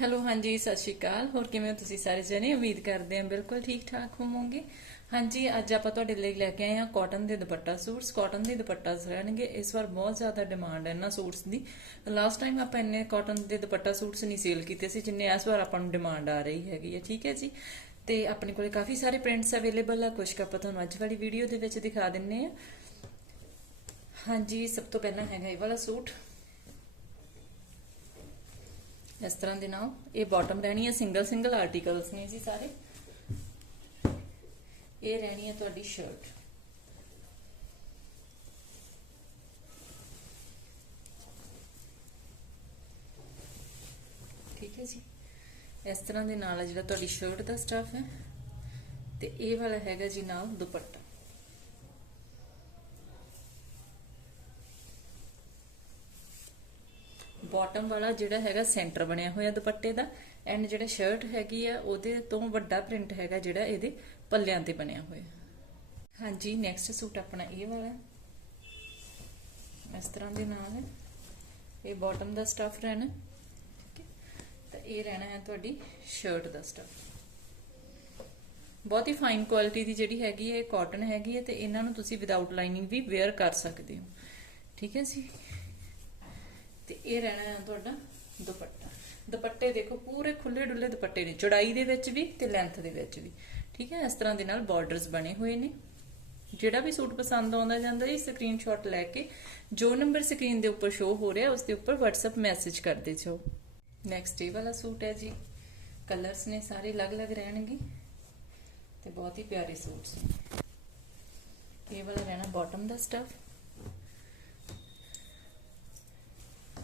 Hello, ਹਾਂਜੀ, ਸਤਿ ਸ਼੍ਰੀ ਅਕਾਲ। ਹੋਰ ਕਿਵੇਂ ਹੋ ਤੁਸੀਂ ਸਾਰੇ ਜਣੇ? ਉਮੀਦ ਕਰਦੇ ਹਾਂ ਬਿਲਕੁਲ ਠੀਕ ਠਾਕ ਹੋਵੋਗੇ। ਹਾਂਜੀ, ਅੱਜ ਆਪਾਂ ਤੁਹਾਡੇ ਲਈ ਲੈ ਕੇ ਆਏ ਹਾਂ ਕਾਟਨ ਦੇ ਦੁਪੱਟਾ ਸੂਟਸ। ਕਾਟਨ ਦੇ ਦੁਪੱਟਾ ਰਹਿਣਗੇ। ਇਸ ਵਾਰ ਬਹੁਤ ਜ਼ਿਆਦਾ ਡਿਮਾਂਡ ਹੈ ਇਹਨਾਂ ਸੂਟਸ ਦੀ। ਲਾਸਟ ਟਾਈਮ ਆਪਾਂ ਇੰਨੇ ਕਾਟਨ ਦੇ ਦੁਪੱਟਾ ਸੂਟਸ ਨਹੀਂ ਸੇਲ ਕੀਤੇ ਸੀ, ਜਿੰਨੇ ਇਸ ਵਾਰ ਆਪਾਂ ਨੂੰ ਡਿਮਾਂਡ ਆ ਰਹੀ ਹੈਗੀ ਹੈ। ਠੀਕ ਹੈ ਜੀ? ਤੇ ਆਪਣੇ ਕੋਲੇ ਕਾਫੀ ਸਾਰੇ ਪ੍ਰਿੰਟਸ ਅਵੇਲੇਬਲ ਆ। ਕੁਝ ਕੁ ਆਪਾਂ ਤੁਹਾਨੂੰ ਅੱਜ ਵਾਲੀ ਵੀਡੀਓ ਦੇ ਵਿੱਚ ਦਿਖਾ ਦਿੰਨੇ ਆ। ਹਾਂਜੀ, ਸਭ ਤੋਂ ਪਹਿਲਾਂ ਹੈਗਾ ਇਹ ਵਾਲਾ ਸੂਟ। ਇਸ ਤਰ੍ਹਾਂ ਦੇ ਨਾਲ। ਇਹ ਬਾਟਮ ਰਹਿਣੀ ਹੈ ਸਿੰਗਲ ਸਿੰਗਲ ਆਰਟੀਕਲਸ ਨੇ ਜੀ ਸਾਰੇ। ਇਹ ਰਹਿਣੀ ਹੈ ਤੁਹਾਡੀ ਸ਼ਰਟ ਠੀਕ ਹੈ ਜੀ। ਇਸ ਤਰ੍ਹਾਂ ਦੇ ਨਾਲ ਹੈ ਜਿਹੜਾ ਤੁਹਾਡੀ ਸ਼ਰਟ ਦਾ ਸਟਫ ਹੈ। ਤੇ ਇਹ ਵਾਲਾ ਹੈਗਾ ਜੀ ਨਾਲ ਦੁਪੱਟਾ। ਬਾਟਮ ਵਾਲਾ ਜਿਹੜਾ ਹੈਗਾ ਸੈਂਟਰ ਬਣਿਆ ਹੋਇਆ ਦੁਪੱਟੇ ਦਾ ਐਂਡ ਜਿਹੜਾ ਸ਼ਰਟ ਹੈਗੀ ਆ, ਉਹਦੇ ਤੋਂ ਵੱਡਾ ਪ੍ਰਿੰਟ ਹੈਗਾ ਜਿਹੜਾ ਇਹਦੇ ਪੱਲਿਆਂ ਤੇ ਬਣਿਆ ਹੋਇਆ। ਹਾਂਜੀ ਨੈਕਸਟ ਸੂਟ ਆਪਣਾ ਇਹ ਵਾਲਾ। ਇਸ ਤਰ੍ਹਾਂ ਦੇ ਨਾਲ। ਇਹ ਬਾਟਮ ਦਾ ਸਟਫ ਰਹਿਣਾ, ਠੀਕ ਹੈ? ਤਾਂ ਇਹ ਰਹਿਣਾ ਹੈ ਤੁਹਾਡੀ ਸ਼ਰਟ ਦਾ ਸਟਫ ਬਹੁਤ ਹੀ ਫਾਈਨ ਕੁਆਲਿਟੀ ਦੀ ਜਿਹੜੀ ਹੈਗੀ ਹੈ, ਇਹ ਕਾਟਨ ਹੈਗੀ ਹੈ, ਤੇ ਇਹਨਾਂ ਨੂੰ ਤੁਸੀਂ ਵਿਦਆਊਟ ਲਾਈਨਿੰਗ ਵੀ ਵੇਅਰ ਕਰ ਸਕਦੇ ਹੋ। ਠੀਕ ਹੈ ਜੀ? ਤੇ ਇਹ ਰਹਿਣਾ ਹੈ ਤੁਹਾਡਾ ਦੁਪੱਟਾ। ਦੁਪੱਟੇ ਦੇਖੋ, ਪੂਰੇ ਖੁੱਲੇ ਡੁੱਲੇ ਦੁਪੱਟੇ ਨੇ। ਚੌੜਾਈ ਦੇ ਵਿੱਚ ਵੀ ਤੇ ਲੈਂਥ ਦੇ ਵਿੱਚ ਵੀ। ਠੀਕ ਹੈ? ਇਸ ਤਰ੍ਹਾਂ ਦੇ ਨਾਲ ਬਾਰਡਰਸ ਬਣੇ ਹੋਏ ਨੇ। ਜਿਹੜਾ ਵੀ ਸੂਟ ਪਸੰਦ ਆਉਂਦਾ ਜਾਂਦਾ ਜੀ ਸਕਰੀਨਸ਼ਾਟ ਲੈ ਕੇ ਜੋ ਨੰਬਰ ਸਕਰੀਨ ਦੇ ਉੱਪਰ ਸ਼ੋ ਹੋ ਰਿਹਾ, ਉਸ ਦੇ ਉੱਪਰ WhatsApp ਮੈਸੇਜ ਕਰਦੇ ਜਾਓ। ਨੈਕਸਟ ਇਹ ਵਾਲਾ ਸੂਟ ਹੈ ਜੀ। ਕਲਰਸ ਨੇ ਸਾਰੇ ਅਲੱਗ-ਅਲੱਗ ਰਹਿਣਗੇ ਤੇ ਬਹੁਤ ਹੀ ਪਿਆਰੇ ਸੂਟਸ ਨੇ। ਇਹ ਵਾਲਾ ਰਹਿਣਾ ਬਾਟਮ ਦਾ ਸਟਫ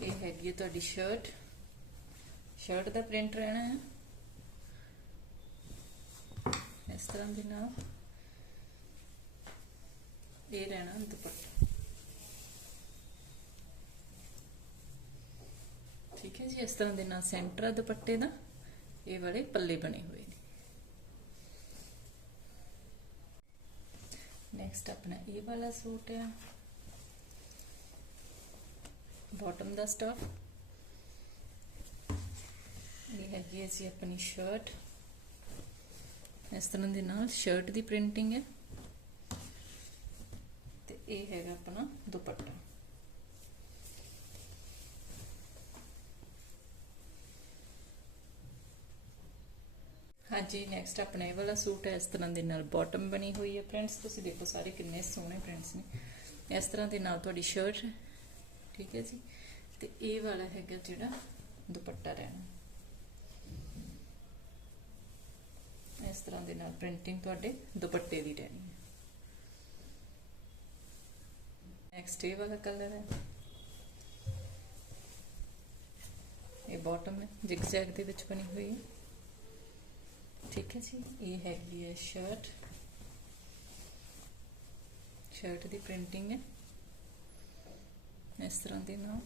ਇਹ ਹੈਗੀ ਹੈ ਤੁਹਾਡੀ ਸ਼ਰਟ ਸ਼ਰਟ ਦਾ ਪ੍ਰਿੰਟ ਰਹਿਣਾ ਹੈ। ਇਸ ਤਰ੍ਹਾਂ ਦੇ ਨਾਲ। ਇਹ ਰਹਿਣਾ ਦੁਪੱਟਾ। ਠੀਕ ਹੈ ਜੀ, ਇਸ ਤਰ੍ਹਾਂ ਦੇ ਨਾਲ ਸੈਂਟਰ ਆ ਦੁਪੱਟੇ ਦਾ। ਇਹ ਵਾਲੇ ਪੱਲੇ ਬਣੇ ਹੋਏ ਨੇ। ਨੈਕਸਟ ਆਪਣਾ ਇਹ ਵਾਲਾ ਸੂਟ ਹੈ ਬਾਟਮ ਦਾ ਸਟਫ ਇਹ ਹੈਗੀ ਹੈ ਜੀ ਆਪਣੀ ਸ਼ਰਟ ਇਸ ਤਰ੍ਹਾਂ ਦੇ ਨਾਲ ਸ਼ਰਟ ਦੀ ਪ੍ਰਿੰਟਿੰਗ ਹੈ। ਤੇ ਇਹ ਹੈਗਾ ਆਪਣਾ ਦੁਪੱਟਾ। ਹਾਂਜੀ ਨੈਕਸਟ ਆਪਣਾ ਇਹ ਵਾਲਾ ਸੂਟ ਹੈ। ਇਸ ਤਰ੍ਹਾਂ ਦੇ ਨਾਲ ਬਾਟਮ ਬਣੀ ਹੋਈ ਹੈ। ਪ੍ਰਿੰਟਸ ਤੁਸੀਂ ਦੇਖੋ ਸਾਰੇ ਕਿੰਨੇ ਸੋਹਣੇ ਪ੍ਰਿੰਟਸ ਨੇ। ਇਸ ਤਰ੍ਹਾਂ ਦੇ ਨਾਲ ਤੁਹਾਡੀ ਸ਼ਰਟ ਠੀਕ ਹੈ ਜੀ। ਤੇ ਇਹ ਵਾਲਾ ਹੈਗਾ ਜਿਹੜਾ ਦੁਪੱਟਾ ਰਹਿਣਾ। ਇਸ ਤਰ੍ਹਾਂ ਦੇ ਨਾਲ ਪ੍ਰਿੰਟਿੰਗ ਤੁਹਾਡੇ ਦੁਪੱਟੇ ਦੀ ਰਹਿਣੀ ਹੈ। ਨੈਕਸਟ ਇਹ ਵਾਲਾ ਕਲਰ ਹੈ। ਇਹ ਬਾਟਮ ਹੈ ਜਿਗਜ਼ੈਗ ਦੇ ਵਿੱਚ ਬਣੀ ਹੋਈ ਹੈ। ਠੀਕ ਹੈ ਜੀ, ਇਹ ਹੈਗੀ ਹੈ ਸ਼ਰਟ ਸ਼ਰਟ ਦੀ ਪ੍ਰਿੰਟਿੰਗ ਹੈ। ਇਸ ਤਰ੍ਹਾਂ ਦੇ ਨਾਲ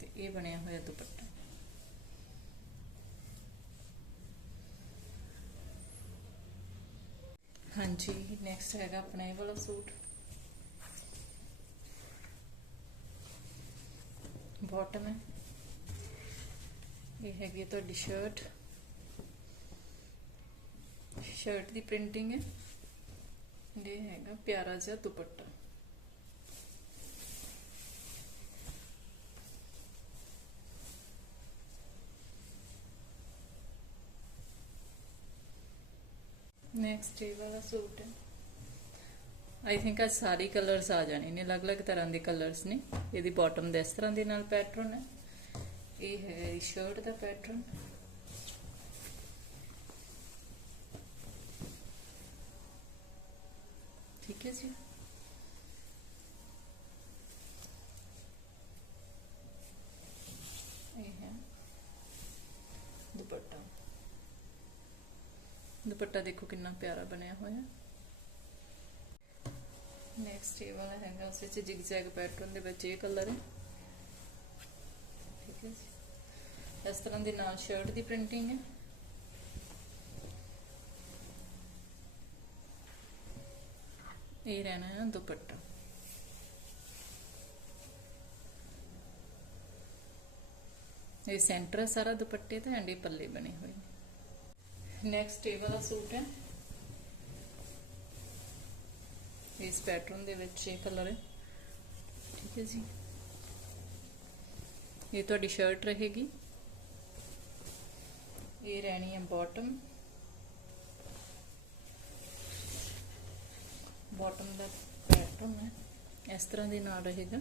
ਤੇ ਇਹ ਬਣਿਆ ਹੋਇਆ ਦੁਪੱਟਾ। ਹਾਂਜੀ ਨੈਕਸਟ ਹੈਗਾ ਆਪਣਾ ਇਹ ਵਾਲਾ ਸੂਟ। ਬਾਟਮ ਹੈ। ਇਹ ਹੈਗੀ ਹੈ ਤੁਹਾਡੀ ਸ਼ਰਟ ਸ਼ਰਟ ਦੀ ਪ੍ਰਿੰਟਿੰਗ ਹੈ। ਇਹ ਹੈਗਾ ਪਿਆਰਾ ਜਿਹਾ ਦੁਪੱਟਾ। ਨੈਕਸਟ ਇਹ ਵਾਲਾ ਸੂਟ ਹੈ। ਆਈ ਥਿੰਕ ਅੱਜ ਸਾਰੇ ਕਲਰਸ ਆ ਜਾਣੇ ਨੇ, ਅਲੱਗ-ਅਲੱਗ ਤਰ੍ਹਾਂ ਦੇ ਕਲਰਸ ਨੇ। ਇਹਦੀ ਬਾਟਮ ਦੇ ਇਸ ਤਰ੍ਹਾਂ ਦੇ ਨਾਲ ਪੈਟਰਨ ਹੈ। ਇਹ ਹੈ ਸ਼ਰਟ ਦਾ ਪੈਟਰਨ ਠੀਕ ਹੈ ਜੀ ਇਹ ਹੈ ਦੁਪੱਟਾ ਦੁਪੱਟਾ ਦੇਖੋ ਕਿੰਨਾ ਪਿਆਰਾ ਬਣਿਆ ਹੋਇਆ ਨੈਕਸਟ ਇਹ ਵਾਲਾ ਹੈਗਾ, ਉਸ ਵਿੱਚ ਜਿਗਜ਼ੈਗ ਪੈਟਰਨ ਦੇ ਵਿੱਚ ਇਹ ਕਲਰ ਹੈ। ਠੀਕ ਹੈ ਜੀ। ਇਸ ਤਰ੍ਹਾਂ ਦੇ ਨਾਲ ਸ਼ਰਟ ਦੀ ਪ੍ਰਿੰਟਿੰਗ ਹੈ। ਇਹ ਰਹਿਣਾ ਹੈ ਦੁਪੱਟਾ। ਇਹ ਸੈਂਟਰ ਹੈ ਸਾਰਾ ਦੁਪੱਟੇ ਤੇ ਐਂਡ ਇਹ ਪੱਲੇ ਬਣੇ ਹੋਏ ਨੇ। ਨੈਕਸਟ ਇਹ ਵਾਲਾ ਸੂਟ ਹੈ। ਇਸ ਪੈਟਰਨ ਦੇ ਵਿੱਚ ਇਹ ਕਲਰ ਹੈ। ਠੀਕ ਹੈ ਜੀ। ਇਹ ਤੁਹਾਡੀ ਸ਼ਰਟ ਰਹੇਗੀ। ਇਹ ਰਹਿਣੀ ਹੈ ਬਾਟਮ ਬਾਟਮ ਦਾ ਪੈਟਰਨ ਹੈ। ਇਸ ਤਰ੍ਹਾਂ ਦੇ ਨਾਲ ਰਹੇਗਾ।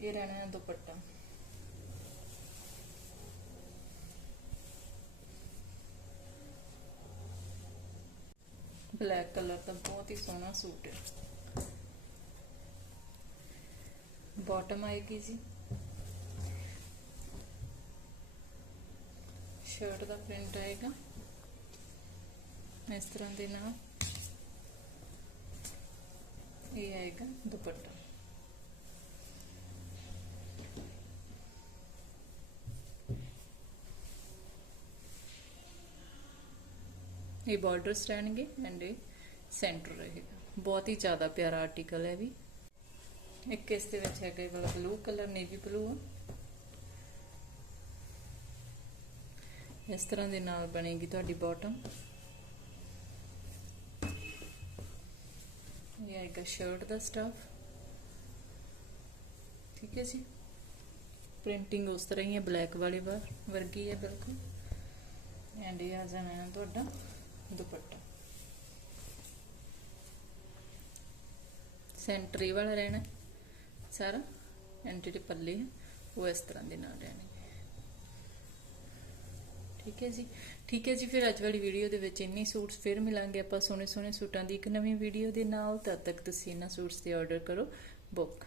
ਇਹ ਰਹਿਣਾ ਹੈ ਦੁਪੱਟਾ। ਬਲੈਕ ਕਲਰ ਦਾ ਬਹੁਤ ਹੀ ਸੋਹਣਾ ਸੂਟ ਹੈ। ਬਾਟਮ ਆਏਗੀ ਜੀ? ਸ਼ਰਟ ਦਾ ਪ੍ਰਿੰਟ ਆਏਗਾ। ਇਸ ਤਰ੍ਹਾਂ ਦੇ ਨਾਲ ਇਹ ਆਏਗਾ ਦੁਪੱਟਾ। ਇਹ ਬਾਰਡਰਸ ਰਹਿਣਗੇ ਐਂਡ ਇਹ ਸੈਂਟਰ ਰਹੇਗਾ। ਬਹੁਤ ਹੀ ਜ਼ਿਆਦਾ ਪਿਆਰਾ ਆਰਟੀਕਲ ਹੈ ਵੀ। ਇੱਕ ਇਸ ਦੇ ਵਿੱਚ ਹੈਗਾ ਇਹ ਵਾਲਾ ਬਲੂ ਕਲਰ ਨੇਵੀ ਬਲੂ ਇਸ ਤਰ੍ਹਾਂ ਦੇ ਨਾਲ ਬਣੇਗੀ ਤੁਹਾਡੀ ਬਾਟਮ ਇਹ ਆਏਗਾ ਸ਼ਰਟ ਦਾ ਸਟਫ ਠੀਕ ਹੈ ਜੀ। ਪ੍ਰਿੰਟਿੰਗ ਉਸ ਤਰ੍ਹਾਂ ਹੀ ਹੈ ਬਲੈਕ ਵਾਲੇ ਵਾਰ ਵਰਗੀ ਹੈ ਬਿਲਕੁਲ। ਐਂਡ ਇਹ ਆ ਜਾਣਾ ਤੁਹਾਡਾ। ਦੁਪੱਟਾ ਸੈਂਟਰੀ ਵਾਲਾ ਰਹਿਣਾ ਸਾਰਾ ਐਂਡ ਜਿਹੜੇ ਪੱਲੇ ਹੈ ਉਹ ਇਸ ਤਰ੍ਹਾਂ ਦੇ ਨਾਲ ਰਹਿਣਗੇ ਠੀਕ ਹੈ ਜੀ ਠੀਕ ਹੈ ਜੀ ਫਿਰ ਅੱਜ ਵਾਲੀ ਵੀਡੀਓ ਦੇ ਵਿੱਚ ਇੰਨੇ ਸੂਟਸ ਫਿਰ ਮਿਲਾਂਗੇ ਆਪਾਂ ਸੋਹਣੇ ਸੋਹਣੇ ਸੂਟਾਂ ਦੀ ਇੱਕ ਨਵੀਂ ਵੀਡੀਓ ਦੇ ਨਾਲ ਤਦ ਤੱਕ ਤੁਸੀਂ ਇਹਨਾਂ ਸੂਟਸ ਦੇ ਆਰਡਰ ਕਰੋ ਬੁੱਕ